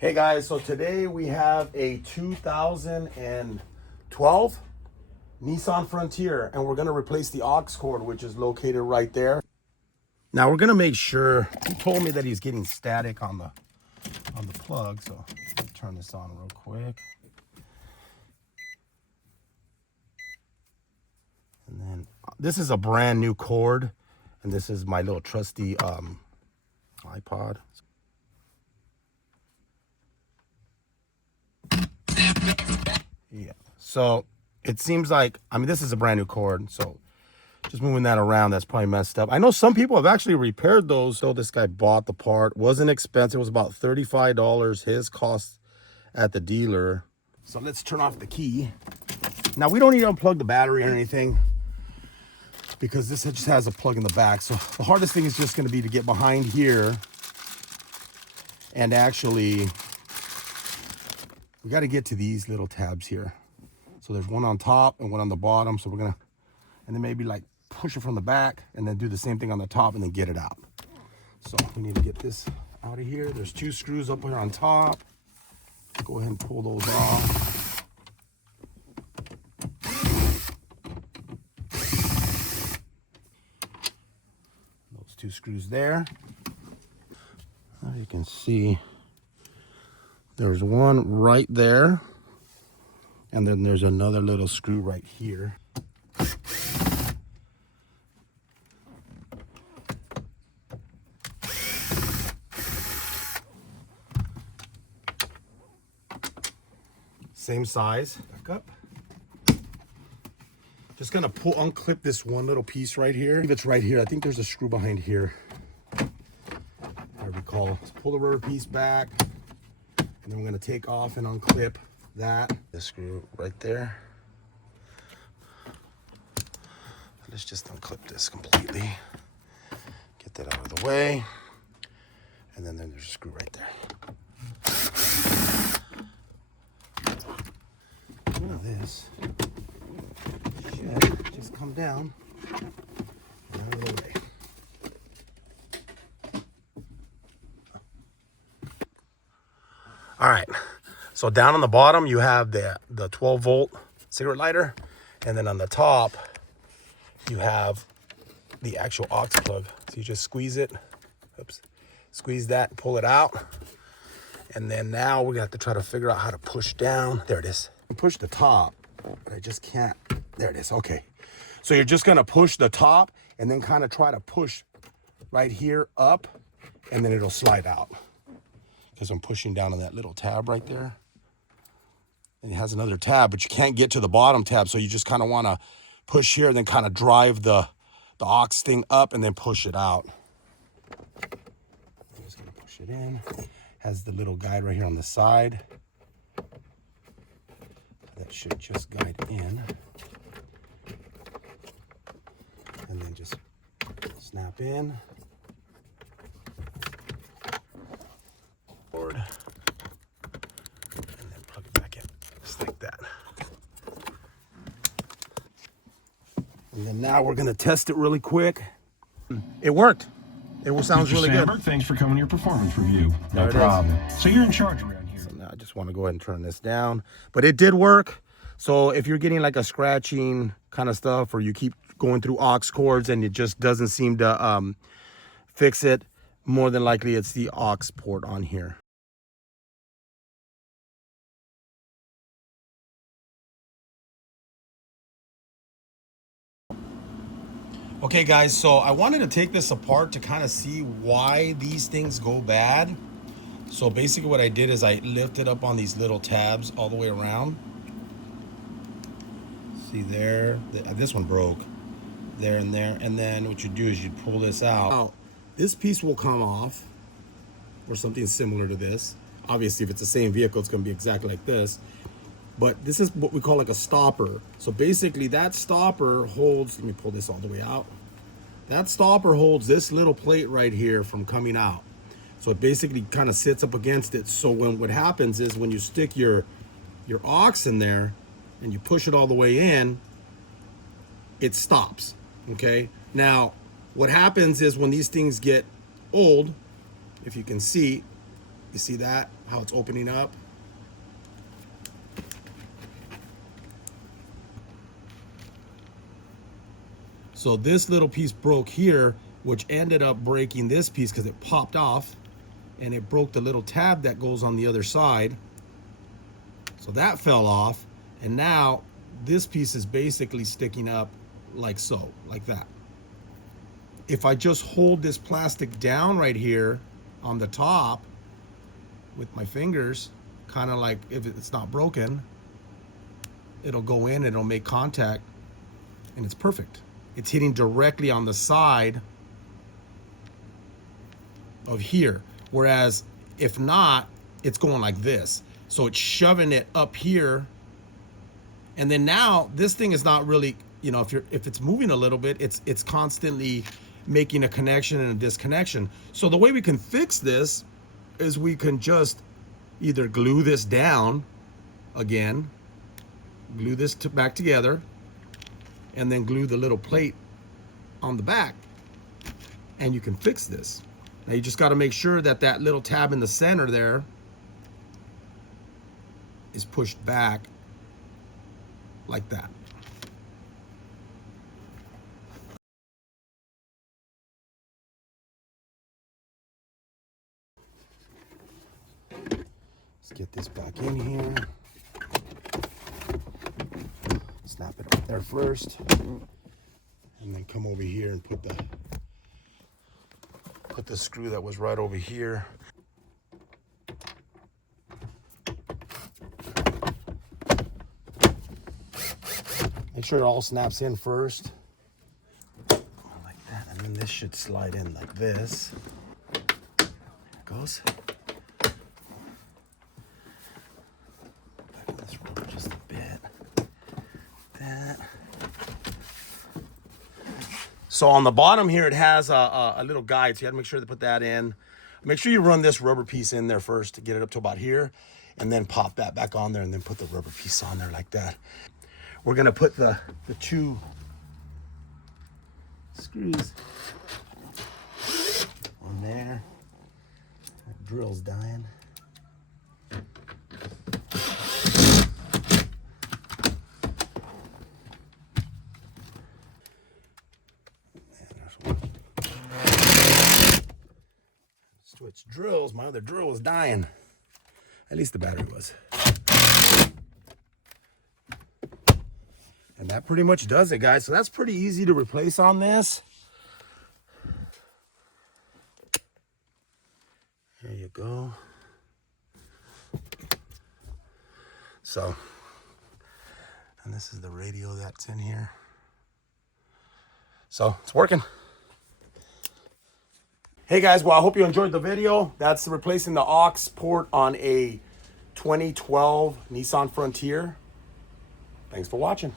Hey guys, so today we have a 2012 Nissan Frontier, and we're gonna replace the aux cord, which is located right there. Now we're gonna make sure, he told me that he's getting static on the plug, so let me turn this on real quick. And then this is a brand new cord, and this is my little trusty iPod. Yeah, so it seems like, I mean, this is a brand new cord, so just moving that around, that's probably messed up. I know some people have actually repaired those. So this guy bought the part, wasn't expensive, it was about $35 his cost at the dealer. So let's turn off the key. Now we don't need to unplug the battery or anything, because this just has a plug in the back. So the hardest thing is just going to be to get behind here, and actually we got to get to these little tabs here. So there's one on top and one on the bottom. So we're gonna, and then maybe like push it from the back and then do the same thing on the top and then get it out. So we need to get this out of here. There's two screws up here on top. Go ahead and pull those off. Those two screws there. Now you can see there's one right there, and then there's another little screw right here. Same size. Back up. Just gonna unclip this one little piece right here. If it's right here, I think there's a screw behind here. I recall. Let's pull the rubber piece back. And then we're going to take off and unclip that. The screw right there. Let's just unclip this completely. Get that out of the way. And then there's a screw right there. Now this should just come down and out of the way. All right, so down on the bottom you have the 12 volt cigarette lighter, and then on the top you have the actual aux plug. So you just squeeze it, squeeze that, pull it out, and then now we're gonna have to try to figure out how to push down. There it is. Push the top, but I just can't. There it is. Okay, so you're just gonna push the top and then kind of try to push right here up, and then it'll slide out. Because I'm pushing down on that little tab right there. And it has another tab, but you can't get to the bottom tab. So you just kind of want to push here and then kind of drive the aux thing up and then push it out. I'm just going to push it in. Has the little guide right here on the side. That should just guide in. And then just snap in. And then plug it back in, just like that. And then now we're gonna test it really quick. It worked. It sounds really good. Thanks for coming to your performance review. No problem. So you're in charge around here. So now I just want to go ahead and turn this down, but it did work. So if you're getting like a scratching kind of stuff, or you keep going through aux cords and it just doesn't seem to fix it, more than likely it's the aux port on here. Okay guys, so I wanted to take this apart to kind of see why these things go bad. So basically what I did is I lifted up on these little tabs all the way around. See there, this one broke. There and there, and then what you do is you pull this out. Now, this piece will come off, or something similar to this. Obviously if it's the same vehicle, it's gonna be exactly like this. But this is what we call like a stopper. So basically that stopper holds, let me pull this all the way out. That stopper holds this little plate right here from coming out. So it basically kind of sits up against it. So what happens is when you stick your aux in there and you push it all the way in, it stops, okay? Now, what happens is when these things get old, if you can see, You see that? How it's opening up? So this little piece broke here, which ended up breaking this piece because it popped off and it broke the little tab that goes on the other side. So that fell off, and now this piece is basically sticking up like so, like that. If I just hold this plastic down right here on the top with my fingers, kind of like if it's not broken, it'll go in, it'll make contact, and it's perfect. It's hitting directly on the side of here. Whereas if not, it's going like this. So it's shoving it up here. And then now this thing is not really, you know, if it's moving a little bit, it's constantly making a connection and a disconnection. So the way we can fix this is we can just either glue this down again, glue this back together, and then glue the little plate on the back, and you can fix this. Now you just got to make sure that that little tab in the center there is pushed back like that. Let's get this back in here. Snap it up there first, and then come over here and put the screw that was right over here. Make sure it all snaps in first, like that, and then this should slide in like this. There it goes. Let's rubber just a bit. That. So on the bottom here, it has a little guide, so you have to make sure to put that in. Make sure you run this rubber piece in there first to get it up to about here, and then pop that back on there, and then put the rubber piece on there like that. We're gonna put the two screws on there. That drill's dying. Switch drills. My other drill was dying. At least the battery was. And that pretty much does it, guys. So that's pretty easy to replace on this. There you go. So, and this is the radio that's in here. So it's working. Hey guys, well, I hope you enjoyed the video. That's replacing the aux port on a 2012 Nissan Frontier. Thanks for watching.